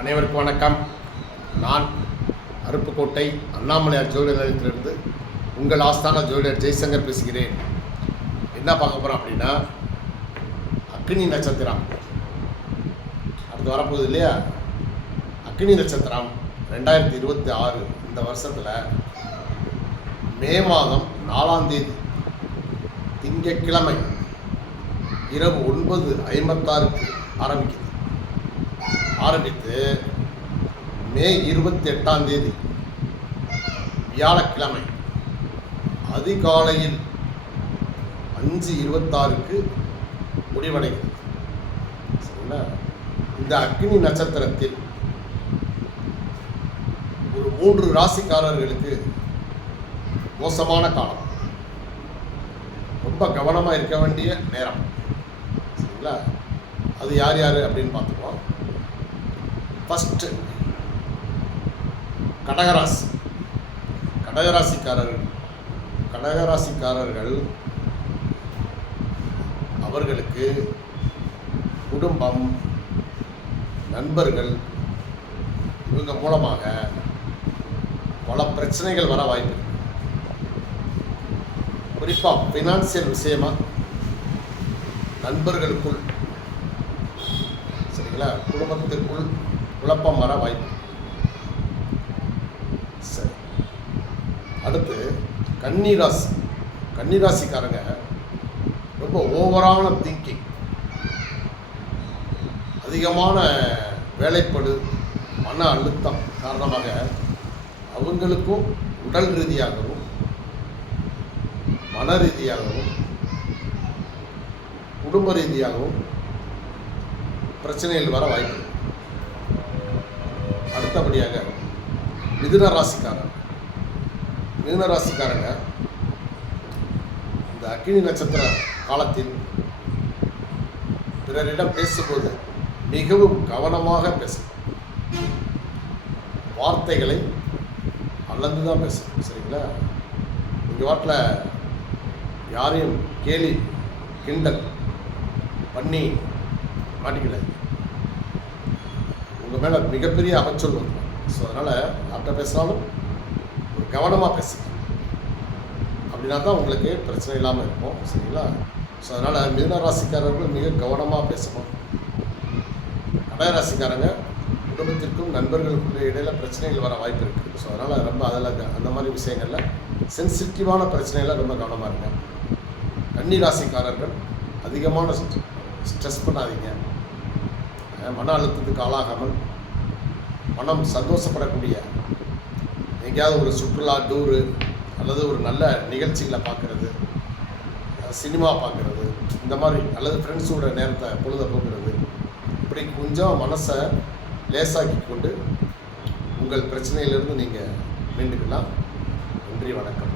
அனைவருக்கும் வணக்கம். நான் அருப்புக்கோட்டை அண்ணாமலையார் ஜோதிடர் நிலையத்திலிருந்து உங்கள் ஆஸ்தான ஜோதிடர் ஜெய்சங்கர் பேசுகிறேன். என்ன பார்க்க போகிறோம் அப்படின்னா, அக்னி நட்சத்திரம் அடுத்து வரப்போகுது இல்லையா? அக்னி நட்சத்திரம் 2026 இந்த வருஷத்தில் மே மாதம் 4ஆம் தேதி திங்கட்கிழமை இரவு 9:56 ஆரம்பித்து மே 28ஆம் தேதி வியாழக்கிழமை அதிகாலையில் 5:26 முடிவடைகிறது. சரிங்களா? இந்த அக்னி நட்சத்திரத்தில் ஒரு 3 ராசிக்காரர்களுக்கு மோசமான காலம், ரொம்ப கவனமாக இருக்க வேண்டிய நேரம். சரிங்களா? அது யார் யார் அப்படின்னு பார்த்துக்குவோம். ஃபஸ்ட்டு கடகராசிக்காரர்கள் அவர்களுக்கு குடும்பம், நண்பர்கள் இவங்க மூலமாக பல பிரச்சனைகள் வர வாய்ப்பு இருக்கு. குறிப்பாக ஃபினான்சியல் விஷயமா நண்பர்களுக்குள், சரிங்களா, குடும்பத்திற்குள் குழப்பம் வர வாய்ப்பு. சரி, அடுத்து கன்னிராசிக்காரங்க ரொம்ப ஓவரான திங்கிங், அதிகமான வேலைப்படு, மன அழுத்தம் காரணமாக அவங்களுக்கும் உடல் ரீதியாகவும் மன ரீதியாகவும் குடும்ப ரீதியாகவும் பிரச்சனைகள் வர வாய்ப்பு. அடுத்தபடியாக மிதுன ராசிக்காரங்க இந்த அக்னி நட்சத்திர காலத்தில் பிறரிடம் பேசும்போது மிகவும் கவனமாக பேசணும். வார்த்தைகளை அளந்து தான் பேசணும். சரிங்களா? உங்கள் வாட்டில் யாரையும் கேலி கிண்டல் பண்ணி மாட்டிக்கல, உங்கள் மேலே மிகப்பெரிய அவச்சொல் வரும். ஸோ அதனால் யார்கிட்ட பேசினாலும் ஒரு கவனமாக பேசுங்க. அப்படின்னா தான் உங்களுக்கு பிரச்சனை இல்லாமல் இருக்கும். சரிங்களா? ஸோ அதனால் மிதுன ராசிக்காரர்கள் மிக கவனமாக பேசணும். கடகராசிக்காரங்க குடும்பத்திற்கும் நண்பர்களுக்குள்ள இடையில் பிரச்சனைகள் வர வாய்ப்பு இருக்குது. ஸோ அதனால் ரொம்ப அந்த மாதிரி விஷயங்களில் சென்சிட்டிவான பிரச்சனைகள் ரொம்ப கவனமாக இருங்க. கன்னிராசிக்காரர்கள் அதிகமான ஸ்ட்ரெஸ் பண்ணாதீங்க. மன அழுத்தத்துக்கு ஆளாகாமல் மனம் சந்தோஷப்படக்கூடிய எங்கேயாவது ஒரு சுற்றுலா டூரு அல்லது ஒரு நல்ல நிகழ்ச்சிகளை பார்க்குறது, சினிமா பார்க்குறது, இந்த மாதிரி அல்லது ஃப்ரெண்ட்ஸோட நேரத்தை பொழுத போக்குறது, இப்படி கொஞ்சம் மனசை லேசாக்கி கொண்டு உங்கள் பிரச்சனையிலிருந்து நீங்கள் மீண்டுக்கலாம். நன்றி, வணக்கம்.